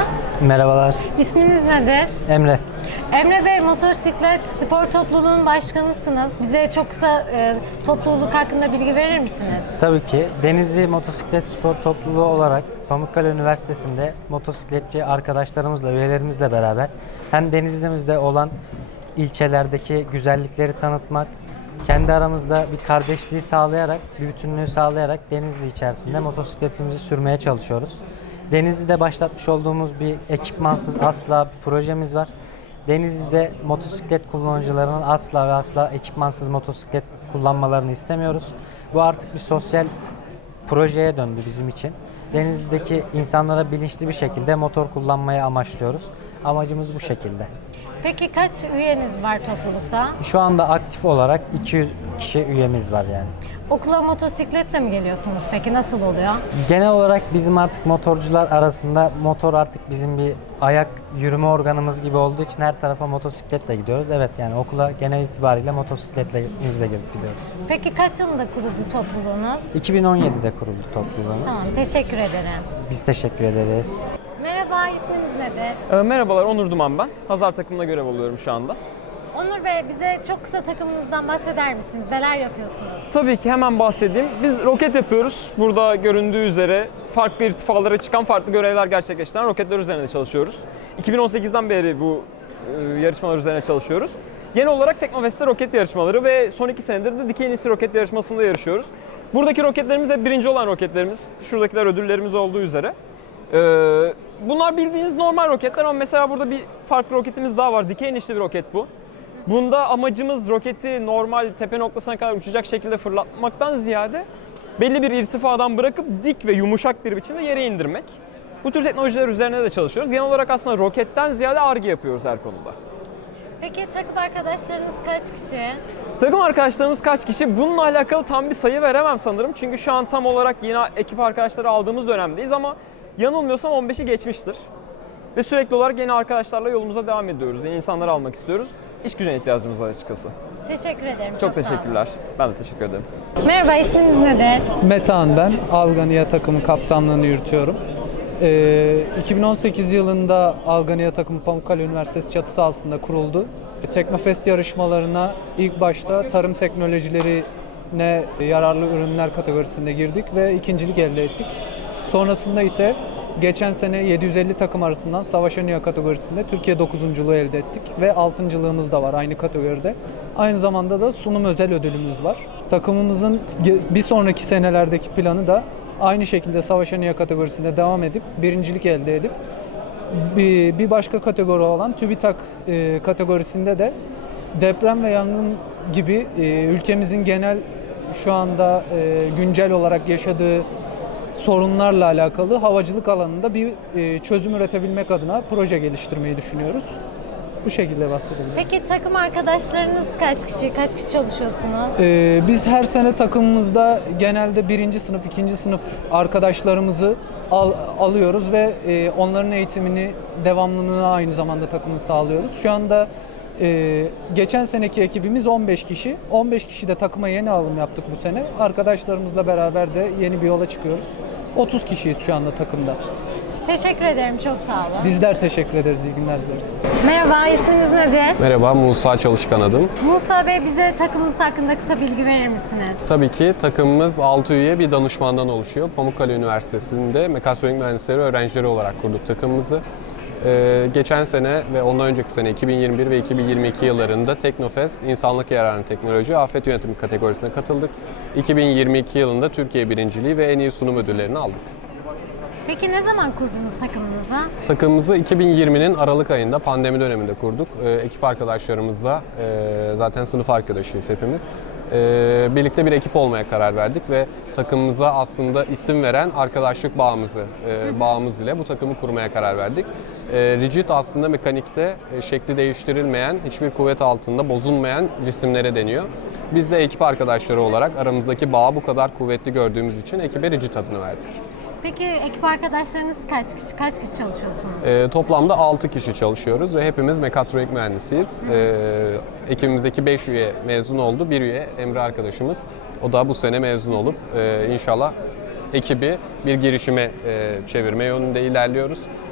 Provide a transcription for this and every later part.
Merhabalar, İsminiz nedir? Emre. Emre Bey, motosiklet spor topluluğunun başkanısınız. Bize çok kısa topluluk hakkında bilgi verir misiniz? Tabii ki Denizli Motosiklet Spor Topluluğu olarak Pamukkale Üniversitesi'nde motosikletçi arkadaşlarımızla, üyelerimizle beraber hem Denizli'mizde olan ilçelerdeki güzellikleri tanıtmak, kendi aramızda bir kardeşliği sağlayarak, bir bütünlüğü sağlayarak Denizli içerisinde motosikletimizi sürmeye çalışıyoruz. Denizli'de başlatmış olduğumuz bir ekipmansız asla bir projemiz var. Denizli'de motosiklet kullanıcılarının asla ve asla ekipmansız motosiklet kullanmalarını istemiyoruz. Bu artık bir sosyal projeye döndü bizim için. Denizli'deki insanlara bilinçli bir şekilde motor kullanmayı amaçlıyoruz. Amacımız bu şekilde. Peki kaç üyeniz var toplulukta? Şu anda aktif olarak 200 kişi üyemiz var yani. Okula motosikletle mi geliyorsunuz peki? Nasıl oluyor? Genel olarak bizim artık motorcular arasında motor artık bizim bir ayak yürüme organımız gibi olduğu için her tarafa motosikletle gidiyoruz. Evet yani okula genel itibariyle motosikletle gidiyoruz. Peki kaç yılında kuruldu topluluğunuz? 2017'de kuruldu topluluğumuz. Tamam, teşekkür ederim. Biz teşekkür ederiz. Merhaba, isminiz nedir? Merhabalar, Onur Duman ben. Hazar takımında görev alıyorum şu anda. Onur Bey, bize çok kısa takımınızdan bahseder misiniz? Neler yapıyorsunuz? Tabii ki hemen bahsedeyim. Biz roket yapıyoruz. Burada göründüğü üzere farklı irtifalara çıkan farklı görevler gerçekleştiren roketler üzerinde çalışıyoruz. 2018'den beri bu yarışmalar üzerine çalışıyoruz. Genel olarak Teknofest'te roket yarışmaları ve son 2 senedir de Dikey Inisi roket yarışmasında yarışıyoruz. Buradaki roketlerimiz hep birinci olan roketlerimiz. Şuradakiler ödüllerimiz olduğu üzere. Bunlar bildiğiniz normal roketler ama mesela burada bir farklı roketimiz daha var. Dikey inişli bir roket bu. Bunda amacımız roketi normal tepe noktasına kadar uçacak şekilde fırlatmaktan ziyade belli bir irtifadan bırakıp dik ve yumuşak bir biçimde yere indirmek. Bu tür teknolojiler üzerine de çalışıyoruz. Genel olarak aslında roketten ziyade Ar-Ge yapıyoruz her konuda. Peki takım arkadaşlarınız kaç kişi? Takım arkadaşlarımız kaç kişi? Bununla alakalı tam bir sayı veremem sanırım. Çünkü şu an tam olarak yeni ekip arkadaşları aldığımız dönemdeyiz ama yanılmıyorsam 15'i geçmiştir. Ve sürekli olarak yeni arkadaşlarla yolumuza devam ediyoruz. Yeni insanlar almak istiyoruz. İş gücüne ihtiyacımız var açıkçası. Teşekkür ederim. Çok sağ olun. teşekkürler. Ben de teşekkür ederim. Merhaba, isminiz nedir? Metehan ben. Algania takımı kaptanlığını yürütüyorum. 2018 yılında Algania takımı Pamukkale Üniversitesi çatısı altında kuruldu. Teknofest yarışmalarına ilk başta tarım teknolojilerine yararlı ürünler kategorisinde girdik ve ikincilik elde ettik. Sonrasında ise geçen sene 750 takım arasından Savaş Anıya kategorisinde Türkiye 9.'luğu elde ettik ve 6.'lığımız da var aynı kategoride. Aynı zamanda da sunum özel ödülümüz var. Takımımızın bir sonraki senelerdeki planı da aynı şekilde Savaş Anıya kategorisinde devam edip birincilik elde edip bir başka kategori olan TÜBİTAK kategorisinde de deprem ve yangın gibi ülkemizin genel şu anda güncel olarak yaşadığı sorunlarla alakalı havacılık alanında bir çözüm üretebilmek adına proje geliştirmeyi düşünüyoruz. Bu şekilde bahsedebilirim. Peki takım arkadaşlarınız kaç kişi? Kaç kişi çalışıyorsunuz? Biz her sene takımımızda genelde birinci sınıf, ikinci sınıf arkadaşlarımızı alıyoruz ve onların eğitimini, devamlılığını aynı zamanda takımın sağlıyoruz. Şu anda geçen seneki ekibimiz 15 kişi. 15 kişi de takıma yeni alım yaptık bu sene. Arkadaşlarımızla beraber de yeni bir yola çıkıyoruz. 30 kişiyiz şu anda takımda. Teşekkür ederim, çok sağ olun. Bizler teşekkür ederiz, iyi günler dileriz. Merhaba, isminiz nedir? Merhaba, Musa Çalışkan adım. Musa Bey, bize takımınız hakkında kısa bilgi verir misiniz? Tabii ki takımımız 6 üye bir danışmandan oluşuyor. Pamukkale Üniversitesi'nde mekatronik mühendisleri öğrencileri olarak kurduk takımımızı. Geçen sene ve ondan önceki sene 2021 ve 2022 yıllarında Teknofest İnsanlık Yararına Teknoloji Afet Yönetimi kategorisine katıldık. 2022 yılında Türkiye birinciliği ve en iyi sunum ödüllerini aldık. Peki ne zaman kurdunuz takımınızı? Takımımızı 2020'nin Aralık ayında pandemi döneminde kurduk. Ekip arkadaşlarımızla zaten sınıf arkadaşıyız hepimiz. Birlikte bir ekip olmaya karar verdik ve takımımıza aslında isim veren arkadaşlık bağımız ile bu takımı kurmaya karar verdik. Rigid aslında mekanikte şekli değiştirilmeyen, hiçbir kuvvet altında bozulmayan cisimlere deniyor. Biz de ekip arkadaşları olarak aramızdaki bağı bu kadar kuvvetli gördüğümüz için ekibe Rigid adını verdik. Peki ekip arkadaşlarınız kaç kişi? Kaç kişi çalışıyorsunuz? Toplamda 6 kişi çalışıyoruz ve hepimiz mekatronik mühendisiyiz. Ekibimizdeki 5 üye mezun oldu. Bir üye Emre arkadaşımız. O da bu sene mezun olup inşallah ekibi bir girişime çevirme yönünde ilerliyoruz.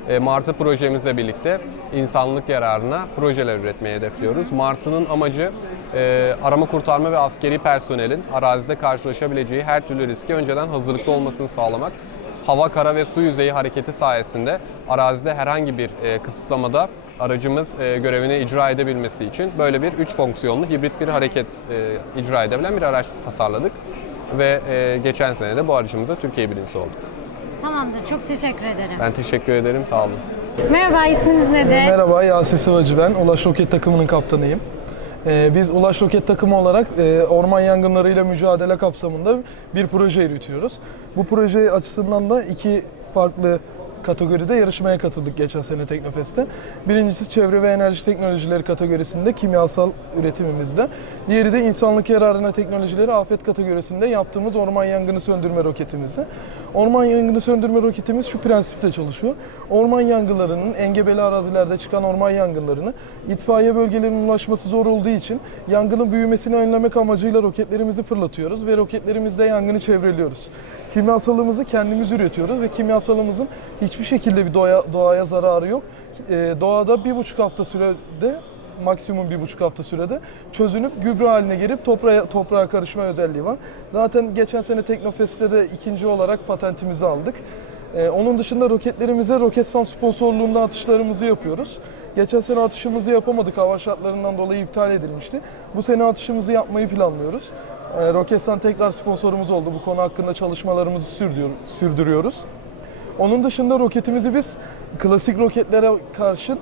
Martı projemizle birlikte insanlık yararına projeler üretmeyi hedefliyoruz. Martı'nın amacı arama kurtarma ve askeri personelin arazide karşılaşabileceği her türlü riske önceden hazırlıklı olmasını sağlamak. Hava, kara ve su yüzeyi hareketi sayesinde arazide herhangi bir kısıtlamada aracımız görevini icra edebilmesi için böyle bir 3 fonksiyonlu hibrit bir hareket icra edebilen bir araç tasarladık. Ve geçen sene de bu aracımızla Türkiye birincisi olduk. Tamamdır. Çok teşekkür ederim. Ben teşekkür ederim, sağ olun. Merhaba, isminiz nedir? Merhaba, Yasin Sıvacı ben. Ulaş Roket takımının kaptanıyım. Biz Ulaş Roket takımı olarak orman yangınlarıyla mücadele kapsamında bir proje yürütüyoruz. Bu proje açısından da 2 farklı kategoride yarışmaya katıldık geçen sene Teknofest'te. Birincisi çevre ve enerji teknolojileri kategorisinde kimyasal üretimimizde. Diğeri de insanlık yararına teknolojileri afet kategorisinde yaptığımız orman yangını söndürme roketimizde. Orman yangını söndürme roketimiz şu prensipte çalışıyor. Orman yangınlarının, engebeli arazilerde çıkan orman yangınlarını itfaiye bölgelerinin ulaşması zor olduğu için yangının büyümesini önlemek amacıyla roketlerimizi fırlatıyoruz ve roketlerimizle yangını çevreliyoruz. Kimyasalımızı kendimiz üretiyoruz ve kimyasalımızın hiçbir şekilde bir doğaya zararı yok. Doğada 1,5 hafta sürede, maksimum 1,5 hafta sürede çözünüp gübre haline gelip toprağa karışma özelliği var. Zaten geçen sene Teknofest'te de ikinci olarak patentimizi aldık. Onun dışında roketlerimize Roketsan sponsorluğunda atışlarımızı yapıyoruz. Geçen sene atışımızı yapamadık, hava şartlarından dolayı iptal edilmişti. Bu sene atışımızı yapmayı planlıyoruz. Roketsan tekrar sponsorumuz oldu. Bu konu hakkında çalışmalarımızı sürdürüyoruz. Onun dışında roketimizi biz klasik roketlere karşın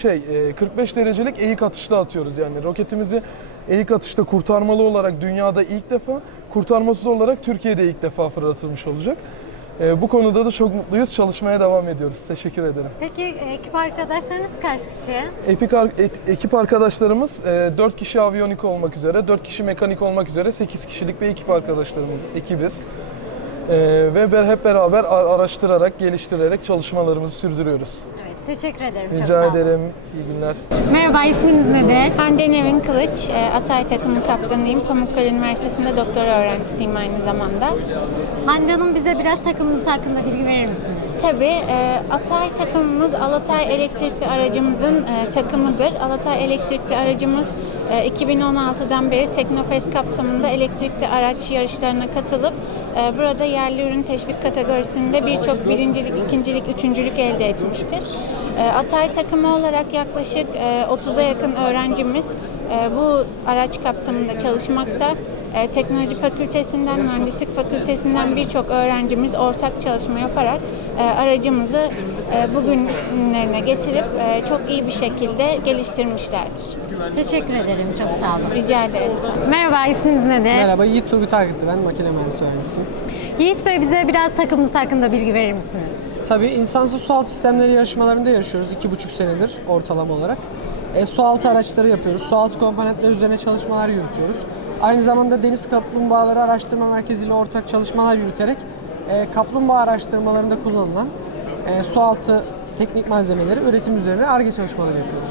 45 derecelik eğik atışla atıyoruz. Yani roketimizi eğik atışta kurtarmalı olarak dünyada ilk defa, kurtarmasız olarak Türkiye'de ilk defa fırlatılmış olacak. Bu konuda da çok mutluyuz. Çalışmaya devam ediyoruz. Teşekkür ederim. Peki ekip arkadaşlarınız kaç kişi? Ekip arkadaşlarımız 4 kişi aviyonik olmak üzere, 4 kişi mekanik olmak üzere 8 kişilik bir ekip arkadaşlarımız, ekibiz. Ve hep beraber araştırarak, geliştirerek çalışmalarımızı sürdürüyoruz. Evet, teşekkür ederim. Çok Rica sağ olun. ederim. İyi günler. Merhaba, isminiz nedir? Hande Nevin Kılıç, Atay takımı kaptanıyım. Pamukkale Üniversitesi'nde doktora öğrencisiyim aynı zamanda. Hande Hanım, bize biraz takımınız hakkında bilgi verir misiniz? Tabii Atay takımımız Alatay elektrikli aracımızın takımıdır. Alatay elektrikli aracımız 2016'dan beri Teknofest kapsamında elektrikli araç yarışlarına katılıp burada yerli ürün teşvik kategorisinde birçok birincilik, ikincilik, üçüncülük elde etmiştir. Atay takımı olarak yaklaşık 30'a yakın öğrencimiz bu araç kapsamında çalışmakta. Teknoloji Fakültesinden, Mühendislik Fakültesinden birçok öğrencimiz ortak çalışma yaparak aracımızı bugünlerine getirip çok iyi bir şekilde geliştirmişlerdir. Teşekkür ederim, çok sağ olun. Rica ederim. Merhaba, isminiz nedir? Merhaba, Yiğit Turgut Akıttı ben, makine mühendisi öğrencisiyim. Yiğit Bey, bize biraz takımınız hakkında bilgi verir misiniz? Tabii insansız sualtı sistemleri yarışmalarında yarışıyoruz 2,5 senedir ortalama olarak. Sualtı araçları yapıyoruz, sualtı komponentleri üzerine çalışmalar yürütüyoruz. Aynı zamanda Deniz Kaplumbağaları Araştırma Merkezi ile ortak çalışmalar yürüterek kaplumbağa araştırmalarında kullanılan sualtı teknik malzemeleri üretim üzerine Ar-Ge çalışmaları yapıyoruz.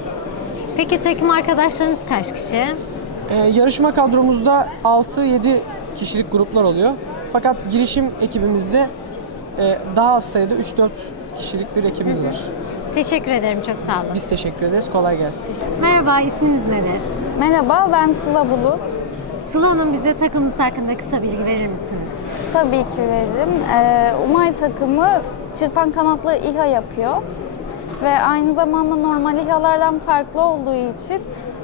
Peki takım arkadaşlarınız kaç kişi? Yarışma kadromuzda 6-7 kişilik gruplar oluyor. Fakat girişim ekibimizde daha az sayıda 3-4 kişilik bir ekibimiz var. Teşekkür ederim, çok sağ olun. Biz teşekkür ederiz, kolay gelsin. Merhaba, isminiz nedir? Merhaba, ben Sıla Bulut. Sıla Hanım, bize takımınız hakkında kısa bilgi verir misiniz? Tabii ki veririm. UMAY takımı çırpan kanatlı İHA yapıyor. Ve aynı zamanda normal İHA'lardan farklı olduğu için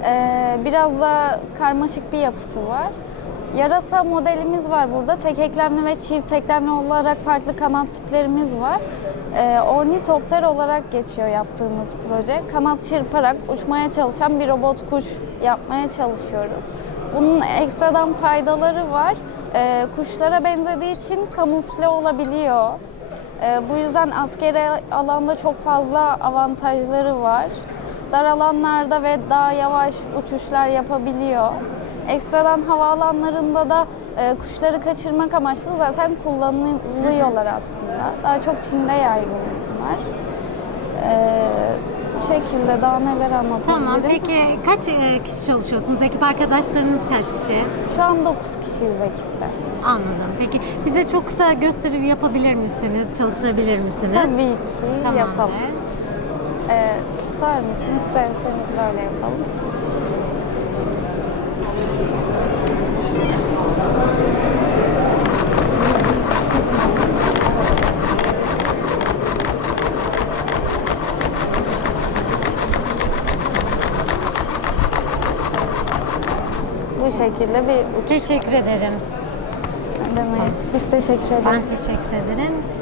biraz da karmaşık bir yapısı var. Yarasa modelimiz var burada. Tek eklemli ve çift eklemli olarak farklı kanat tiplerimiz var. Ornitopter olarak geçiyor yaptığımız proje. Kanat çırparak uçmaya çalışan bir robot kuş yapmaya çalışıyoruz. Bunun ekstradan faydaları var. Kuşlara benzediği için kamufle olabiliyor. Bu yüzden askeri alanda çok fazla avantajları var. Dar alanlarda ve daha yavaş uçuşlar yapabiliyor. Ekstradan havaalanlarında da kuşları kaçırmak amaçlı zaten kullanılıyorlar aslında. Daha çok Çin'de yaygın bunlar. Bu şekilde daha neler anlatabilirim? Tamam. Peki kaç kişi çalışıyorsunuz? Ekip arkadaşlarınız kaç kişi? Şu an 9 kişiyiz ekipte. Anladım. Peki bize çok kısa gösteri yapabilir misiniz? Çalıştırabilir misiniz? Tabii ki Tamamdır. yapalım. Tutar mısın? İsterseniz böyle yapalım. Bu şekilde bir uçuş. Teşekkür ederim. Demek. Biz teşekkür ederiz. Ben teşekkür ederim.